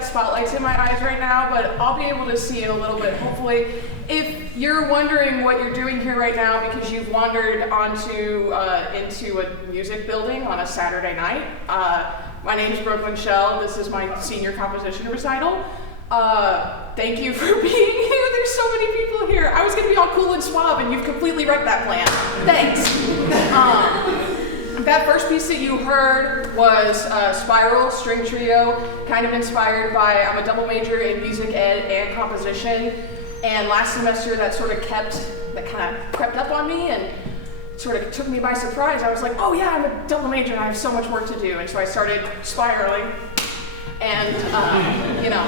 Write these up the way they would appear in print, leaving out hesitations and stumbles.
Spotlights in my eyes right now, but I'll be able to see it a little bit, hopefully. If you're wondering what you're doing here right now because you've wandered into a music building on a Saturday night, my name is Brookelynn. This is my senior composition recital. Thank you for being here. There's so many people here. I was going to be all cool and suave, and you've completely wrecked that plan. Thanks. That first piece that you heard was Spiral String Trio, kind of inspired by, I'm a double major in music ed and composition, and last semester that kind of crept up on me and sort of took me by surprise. I was like, oh yeah, I'm a double major and I have so much work to do, and so I started spiraling, and You know,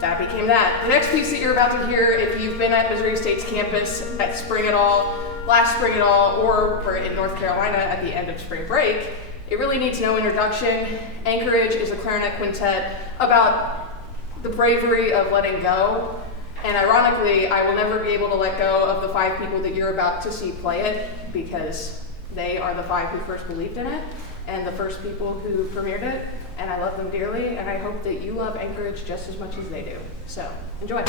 that became that. The next piece that you're about to hear, if you've been at Missouri State's campus at spring at all, last spring at all, or in North Carolina at the end of spring break, it really needs no introduction. Anchorage is a clarinet quintet about the bravery of letting go. And ironically, I will never be able to let go of the 5 people that you're about to see play it, because they are the 5 who first believed in it and the first people who premiered it. And I love them dearly, and I hope that you love Anchorage just as much as they do. So, enjoy.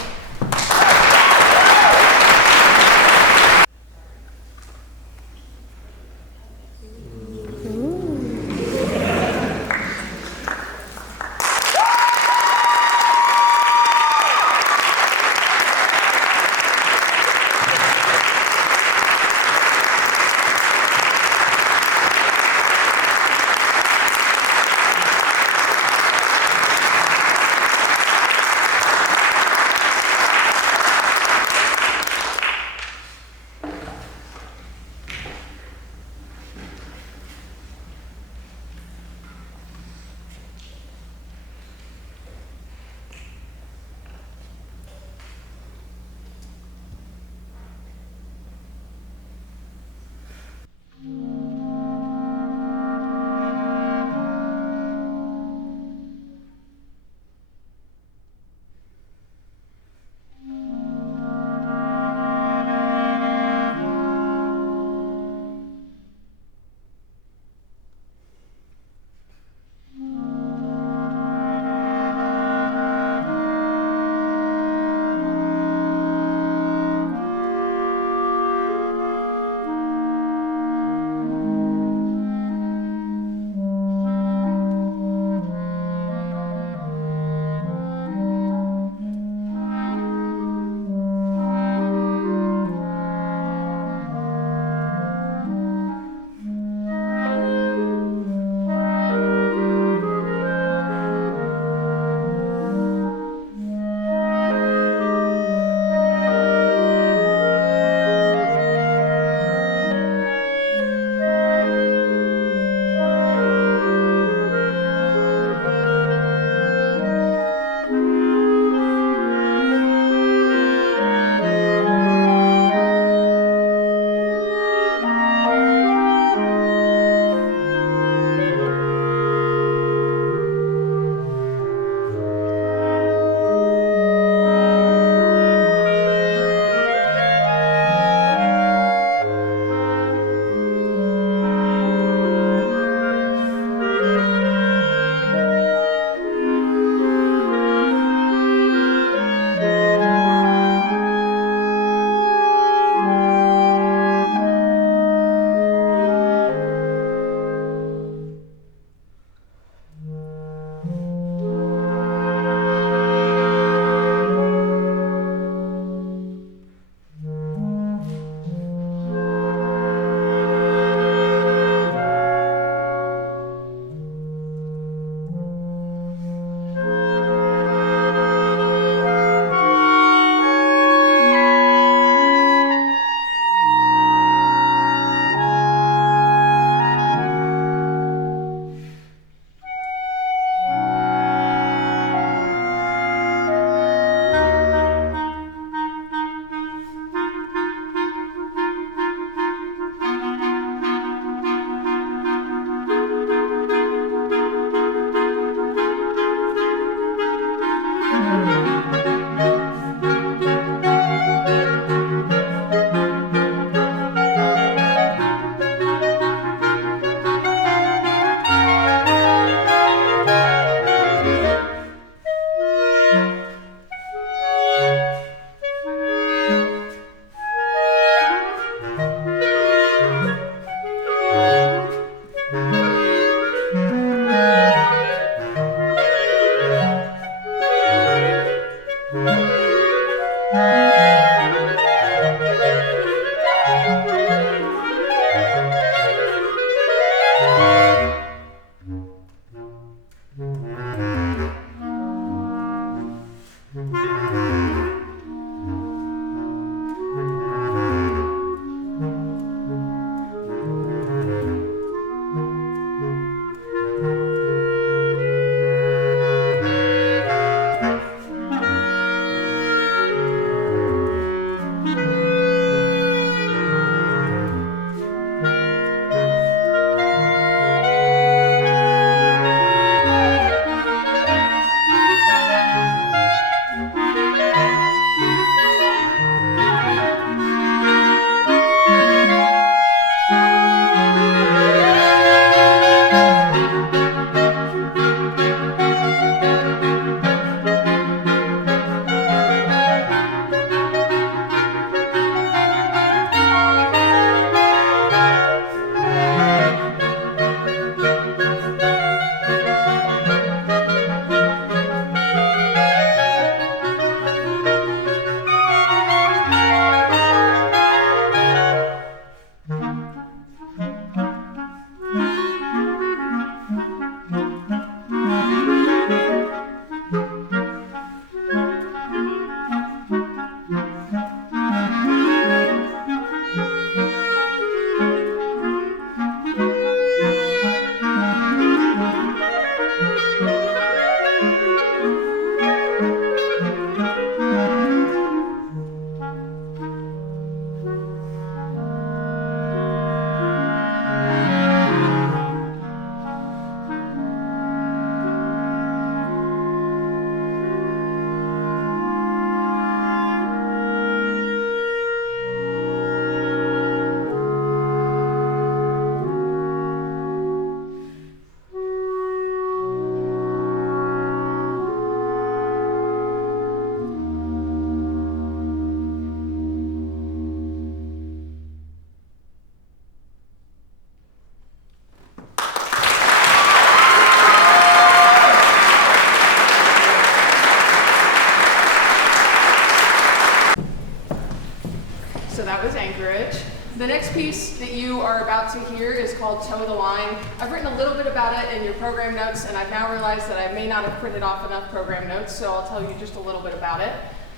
piece that you are about to hear is called Toe the Line. I've written a little bit about it in your program notes, and I've now realized that I may not have printed off enough program notes, so I'll tell you just a little bit about it.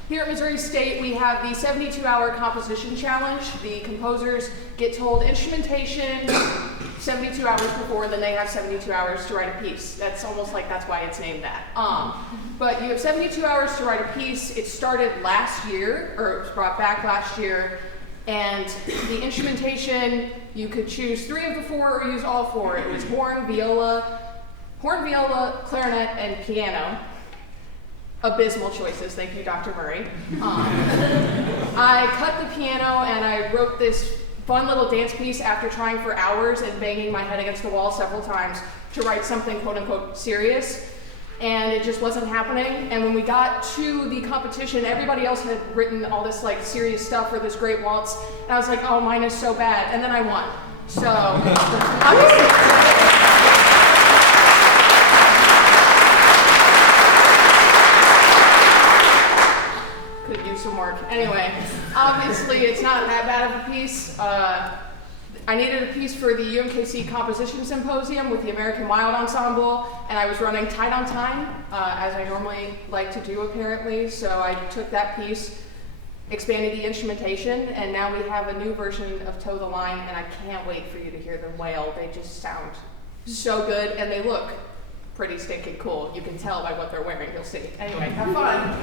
Here at Missouri State, we have the 72-hour composition challenge. The composers get told instrumentation 72 hours before, then they have 72 hours to write a piece. That's almost like that's why it's named that. But you have 72 hours to write a piece. It started last year, or it was brought back last year, and the instrumentation, you could choose 3 of the 4 or use all 4. It was horn, viola, clarinet, and piano. Abysmal choices, thank you, Dr. Murray. I cut the piano and I wrote this fun little dance piece after trying for hours and banging my head against the wall several times to write something quote unquote serious. And it just wasn't happening. And when we got to the competition, everybody else had written all this like serious stuff for this great waltz. And I was like, oh, mine is so bad. And then I won. So obviously. Could use some work. Anyway, obviously it's not that bad of a piece. I needed a piece for the UMKC Composition Symposium with the American Wild Ensemble, and I was running tight on time, as I normally like to do apparently, so I took that piece, expanded the instrumentation, and now we have a new version of Toe the Line, and I can't wait for you to hear them wail. They just sound so good, and they look pretty stinking cool. You can tell by what they're wearing, you'll see. Anyway, have fun.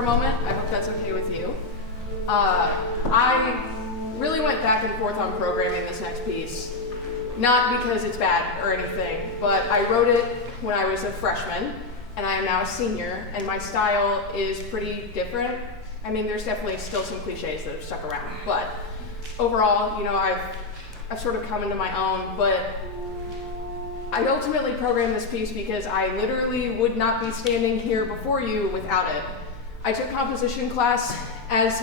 a moment. I hope that's okay with you. I really went back and forth on programming this next piece. Not because it's bad or anything, but I wrote it when I was a freshman, and I am now a senior, and my style is pretty different. I mean, there's definitely still some cliches that have stuck around, but overall, you know, I've sort of come into my own, but I ultimately programmed this piece because I literally would not be standing here before you without it. I took composition class as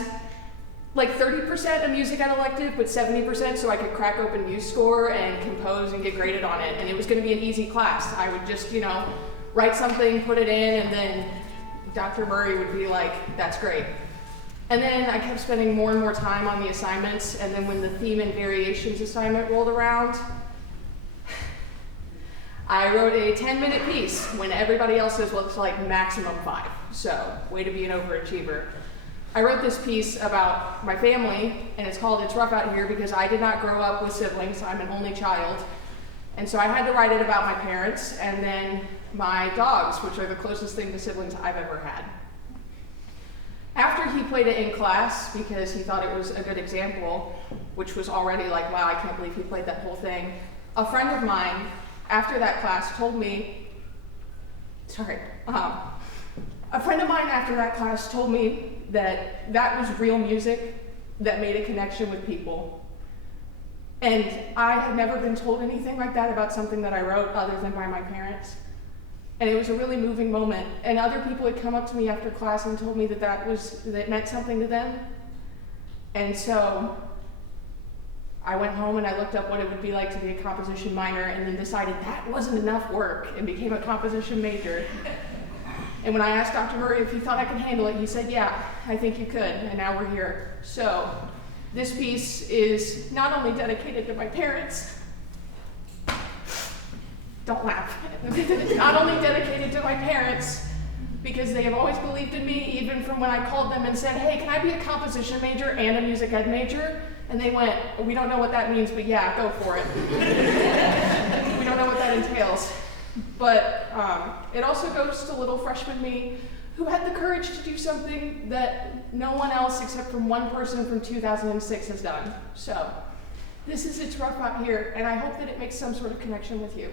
like 30% of music at elective, but 70% so I could crack open MuseScore and compose and get graded on it. And it was gonna be an easy class. I would just, you know, write something, put it in, and then Dr. Murray would be like, that's great. And then I kept spending more and more time on the assignments, and then when the theme and variations assignment rolled around, I wrote a 10-minute piece when everybody else's was like maximum 5. So, way to be an overachiever. I wrote this piece about my family, and it's called It's Rough Out Here because I did not grow up with siblings. I'm an only child. And so I had to write it about my parents and then my dogs, which are the closest thing to siblings I've ever had. After he played it in class, because he thought it was a good example, which was already like, wow, I can't believe he played that whole thing, a friend of mine, after that class, told me, a friend of mine after that class told me that that was real music that made a connection with people. And I had never been told anything like that about something that I wrote other than by my parents. And it was a really moving moment. And other people had come up to me after class and told me that that meant something to them. And so I went home and I looked up what it would be like to be a composition minor and then decided that wasn't enough work and became a composition major. And when I asked Dr. Murray if he thought I could handle it, he said, yeah, I think you could, and now we're here. So this piece is not only dedicated to my parents, don't laugh, not only dedicated to my parents, because they have always believed in me, even from when I called them and said, hey, can I be a composition major and a music ed major? And they went, we don't know what that means, but yeah, go for it. We don't know what that entails. But it also goes to little freshman me, who had the courage to do something that no one else except from one person from 2006 has done. So this is It's Rough Out Here, and I hope that it makes some sort of connection with you.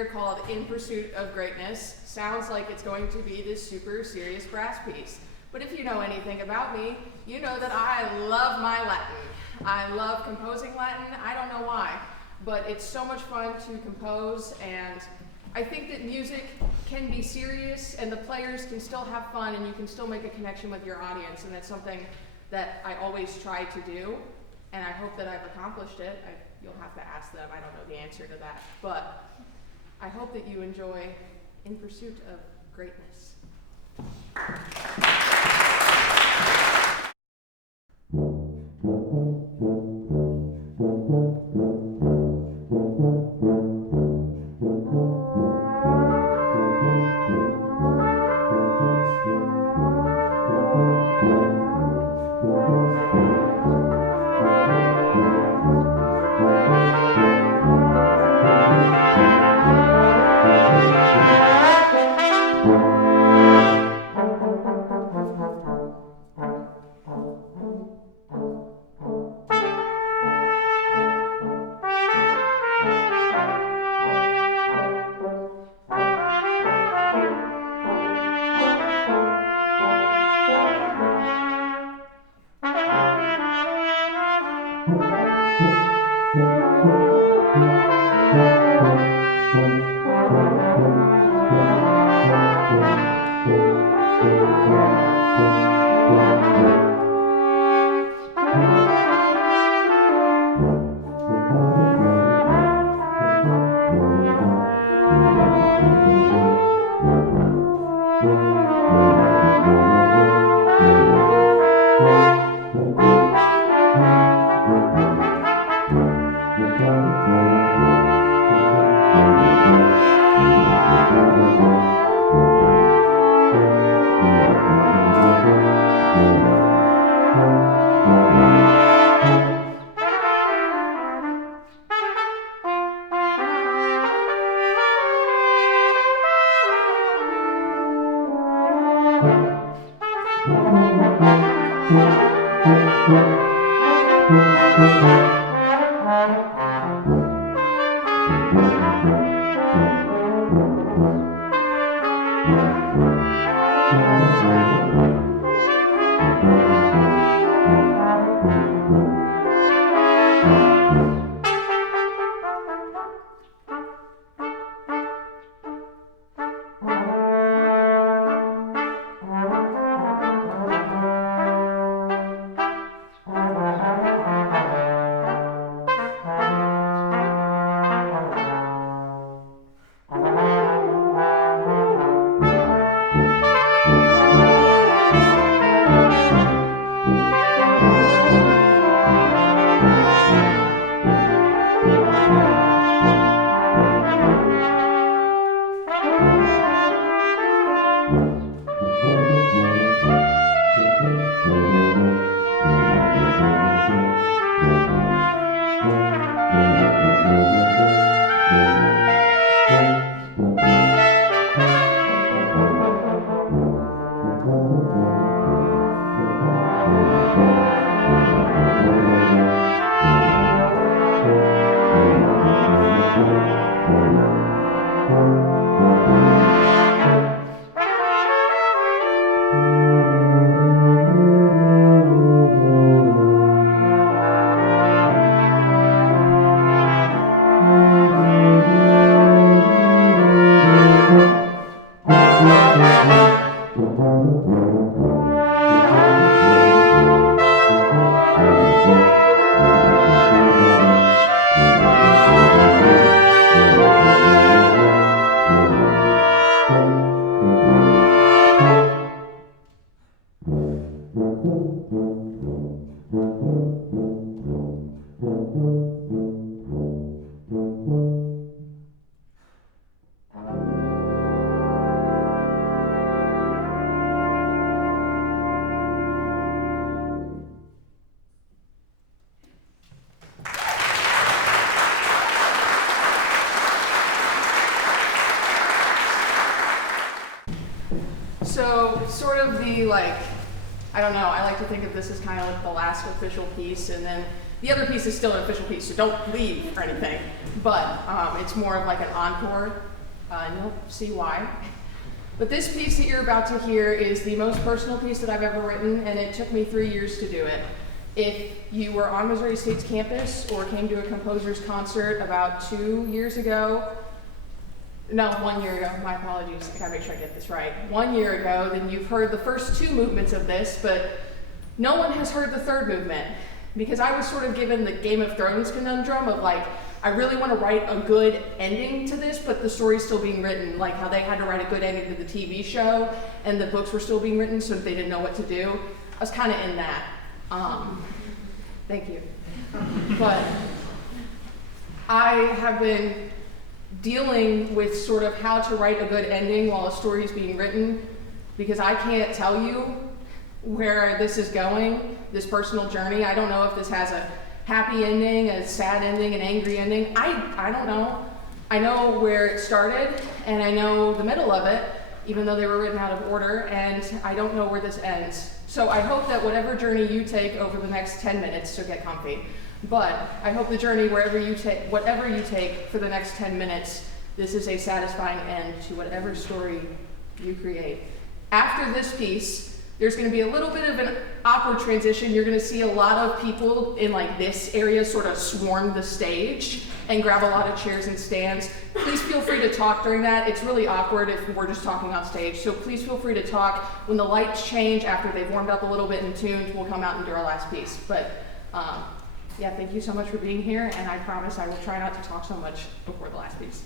here called In Pursuit of Greatness. Sounds like it's going to be this super serious brass piece. But if you know anything about me, you know that I love my Latin. I love composing Latin. I don't know why, but it's so much fun to compose, and I think that music can be serious and the players can still have fun and you can still make a connection with your audience, and that's something that I always try to do, and I hope that I've accomplished it. You'll have to ask them, I don't know the answer to that, but I hope that you enjoy In Pursuit of Greatness. So sort of the I don't know, I like to think of this as kind of like the last official piece, and then the other piece is still an official piece, so don't leave or anything. But it's more of like an encore. and you'll see why. But this piece that you're about to hear is the most personal piece that I've ever written, and it took me 3 years to do it. If you were on Missouri State's campus or came to a composer's concert about 2 years ago, no, 1 year ago, my apologies, I gotta make sure I get this right. 1 year ago, then you've heard the first 2 movements of this, but no one has heard the third movement, because I was sort of given the Game of Thrones conundrum of like, I really want to write a good ending to this, but the story's still being written, like how they had to write a good ending to the TV show, and the books were still being written, so they didn't know what to do. I was kind of in that. Thank you. But I have been dealing with sort of how to write a good ending while a story is being written, because I can't tell you where this is going, this personal journey. I don't know if this has a happy ending, a sad ending, an angry ending. I don't know. I know where it started, and I know the middle of it, even though they were written out of order, and I don't know where this ends. So I hope that whatever journey you take over the next 10 minutes, so get comfy, but I hope the journey whatever you take for the next 10 minutes, this is a satisfying end to whatever story you create. After this piece, there's going to be a little bit of an awkward transition. You're going to see a lot of people in like this area sort of swarm the stage and grab a lot of chairs and stands. Please feel free to talk during that. It's really awkward if we're just talking on stage, so please feel free to talk. When the lights change, after they've warmed up a little bit and tuned, we'll come out and do our last piece. But yeah, thank you so much for being here, and I promise I will try not to talk so much before the last piece.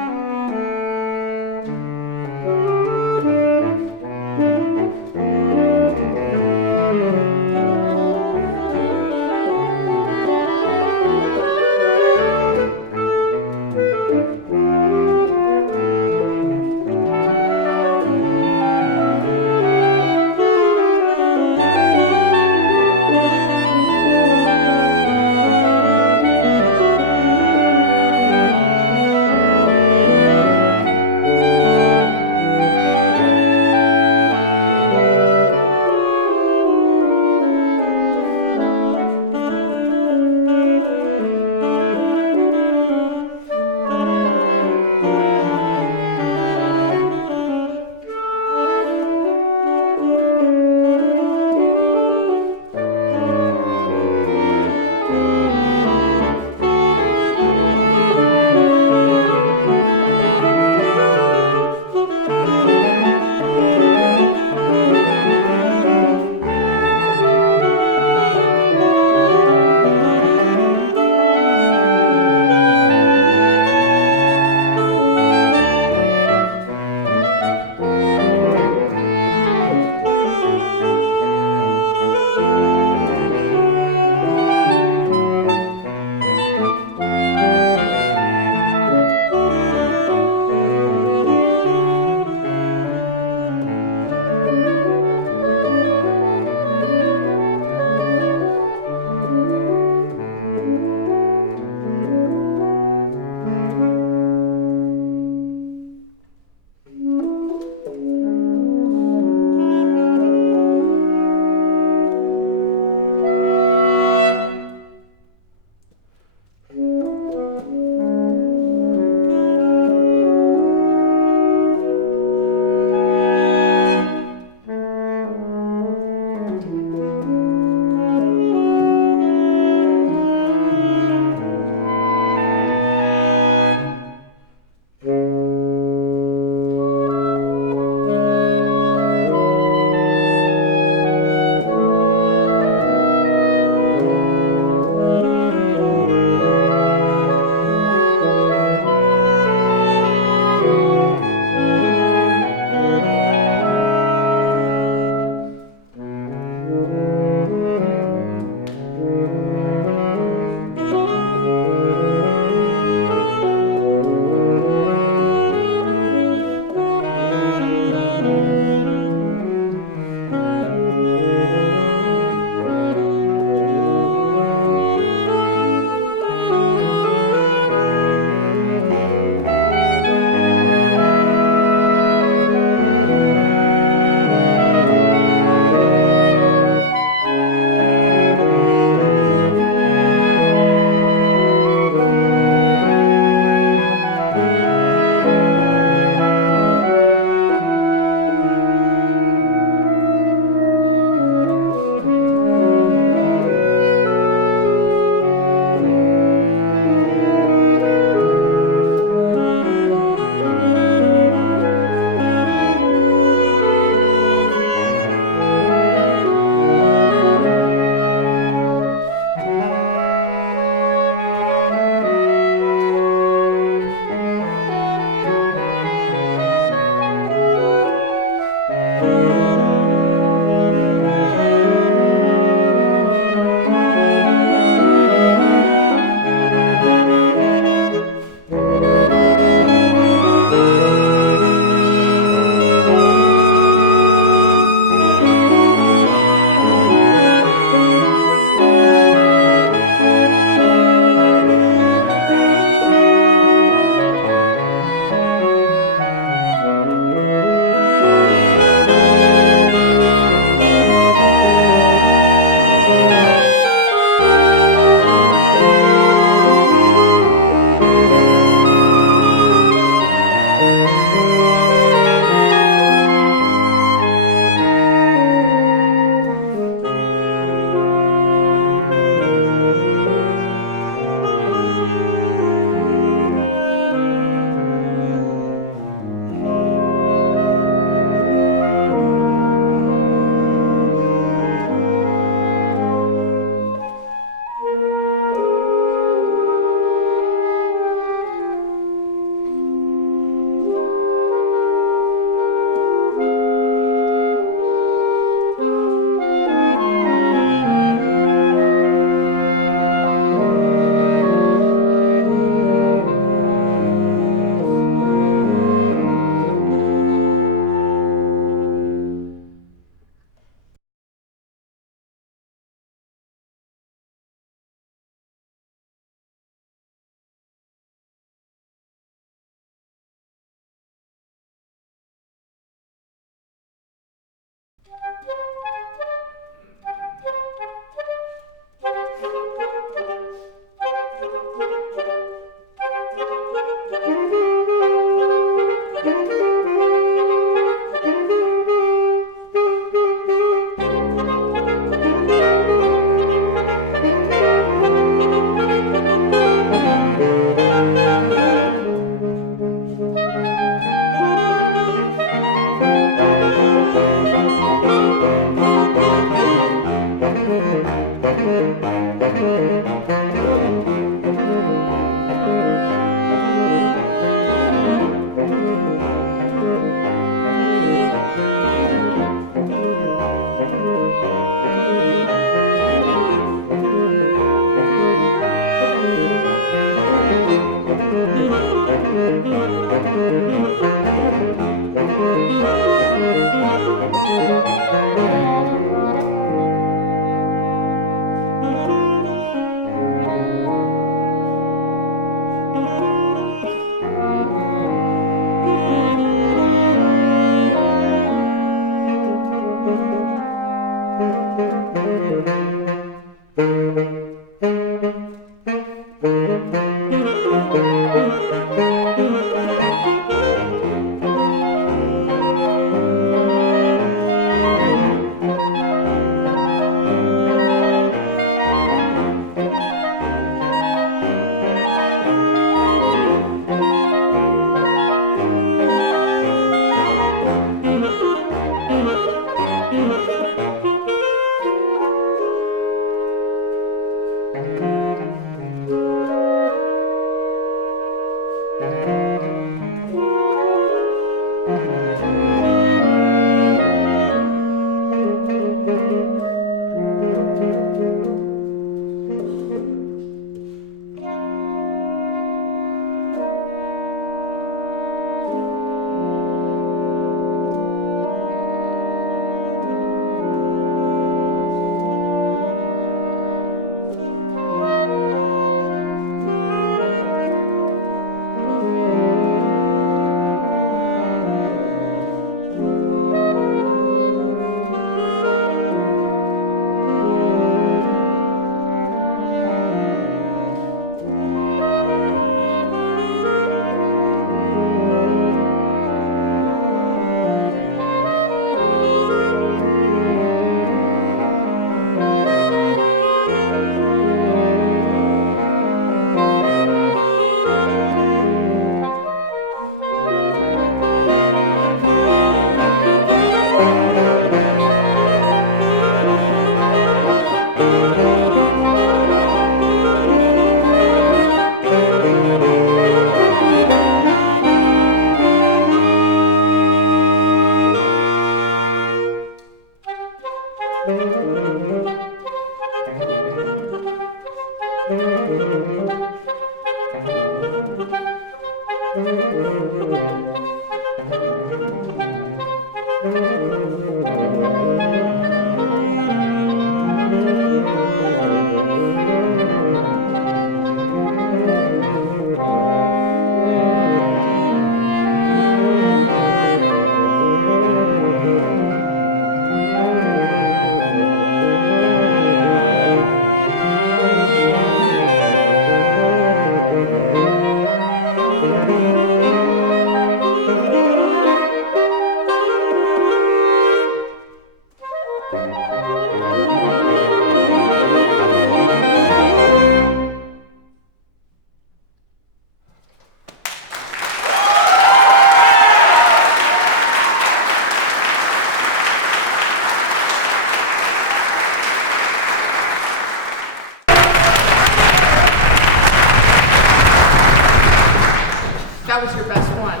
That was your best one.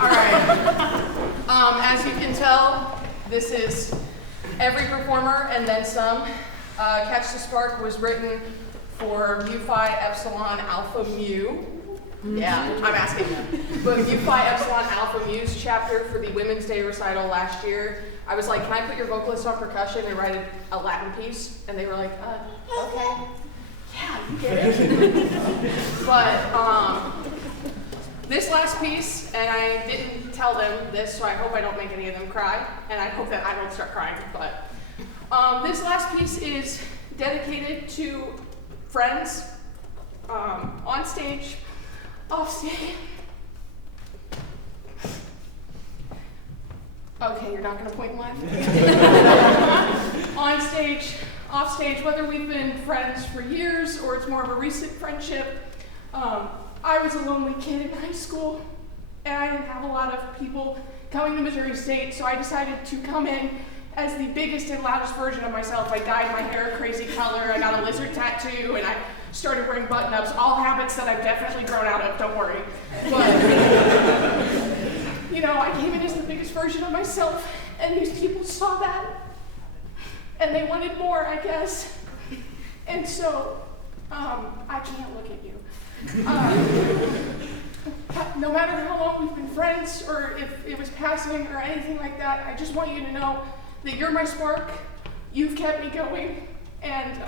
All right. As you can tell, this is every performer and then some. Catch the Spark was written for Mu Phi Epsilon Alpha Mu. Yeah, I'm asking them. But Mu Phi Epsilon Alpha Mu's chapter for the Women's Day recital last year. I was like, can I put your vocalist on percussion and write a Latin piece? And they were like, okay. Yeah, you get it. But this last piece, and I didn't tell them this, so I hope I don't make any of them cry, and I hope that I don't start crying, but this last piece is dedicated to friends, on stage, off stage. Okay, you're not gonna point and laugh. On stage, off stage, whether we've been friends for years or it's more of a recent friendship. I was a lonely kid in high school, and I didn't have a lot of people coming to Missouri State, so I decided to come in as the biggest and loudest version of myself. I dyed my hair a crazy color, I got tattoo, and I started wearing button-ups, all habits that I've definitely grown out of, don't worry. But, I came in as the biggest version of myself, and these people saw that, and they wanted more, I guess. And so, I can't look at you. No matter how long we've been friends, or if it was passing or anything like that, I just want you to know that you're my spark, you've kept me going, and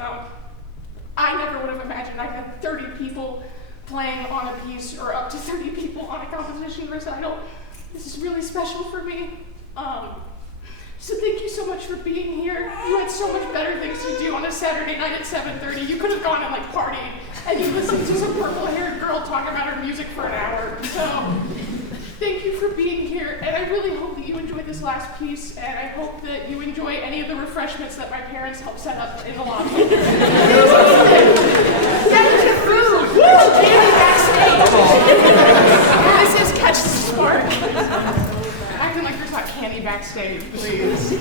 I never would have imagined I had 30 people playing on a piece, or up to 30 people on a composition recital. This is really special for me. So thank you so much for being here. You had so much better things to do on a Saturday night at 7:30. You could have gone and partied, and you listened to some purple-haired girl talk about her music for an hour. So thank you for being here, and I really hope that you enjoyed this last piece, and I hope that you enjoy any of the refreshments that my parents helped set up in the lobby. Thank you, food! Candy backstage! This is Catch the Spark. Acting like there's not candy backstage, please.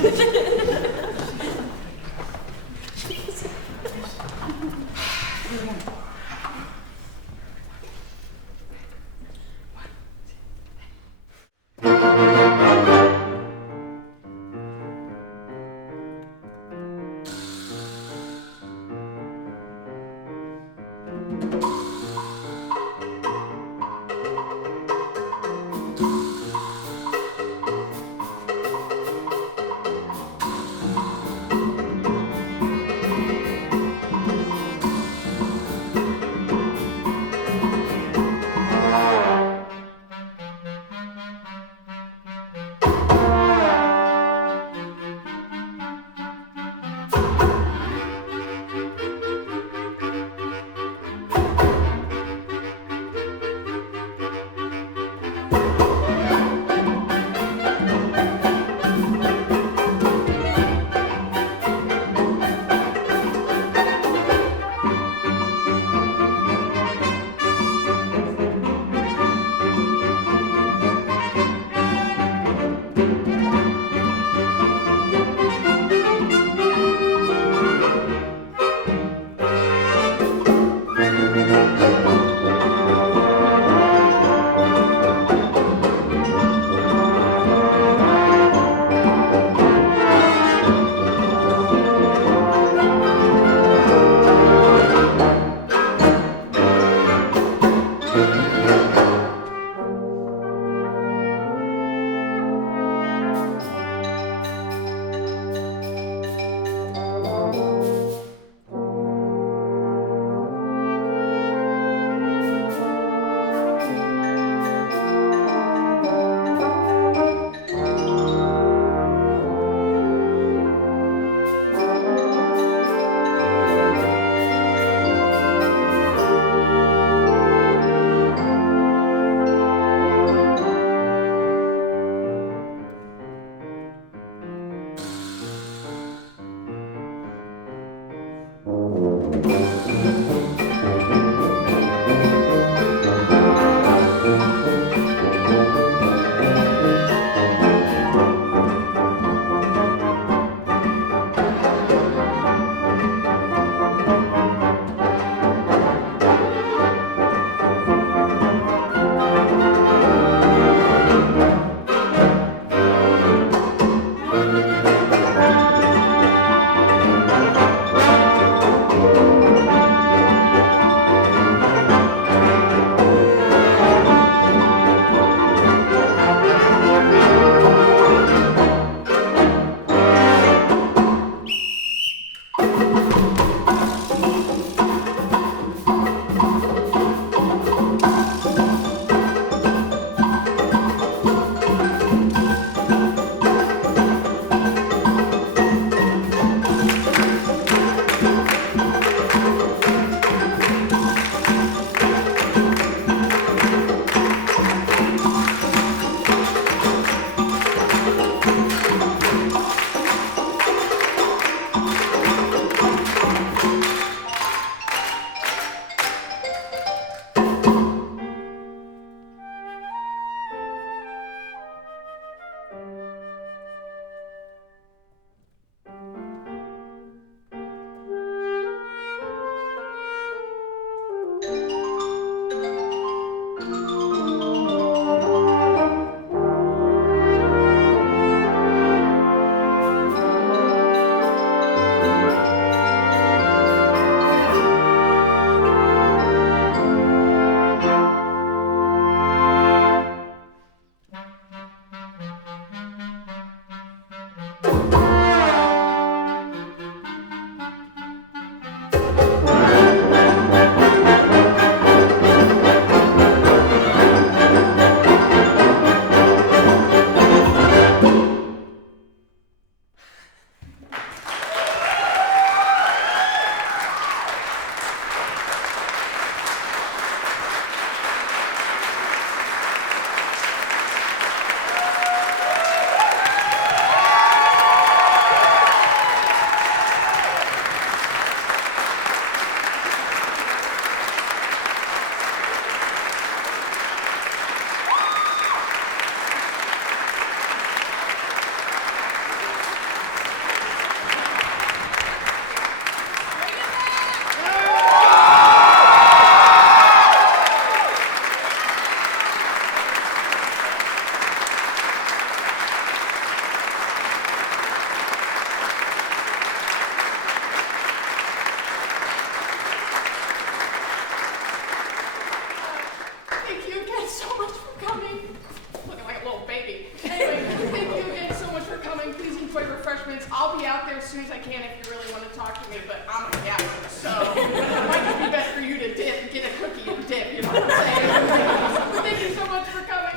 I can if you really want to talk to me, but I'm a yapper, so it might just be best for you to dip, get a cookie and dip, you know what I'm saying? Thank you so much for coming.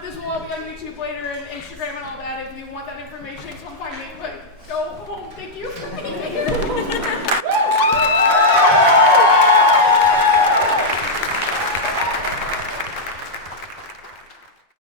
This will all be on YouTube later and Instagram and all that. If you want that information, come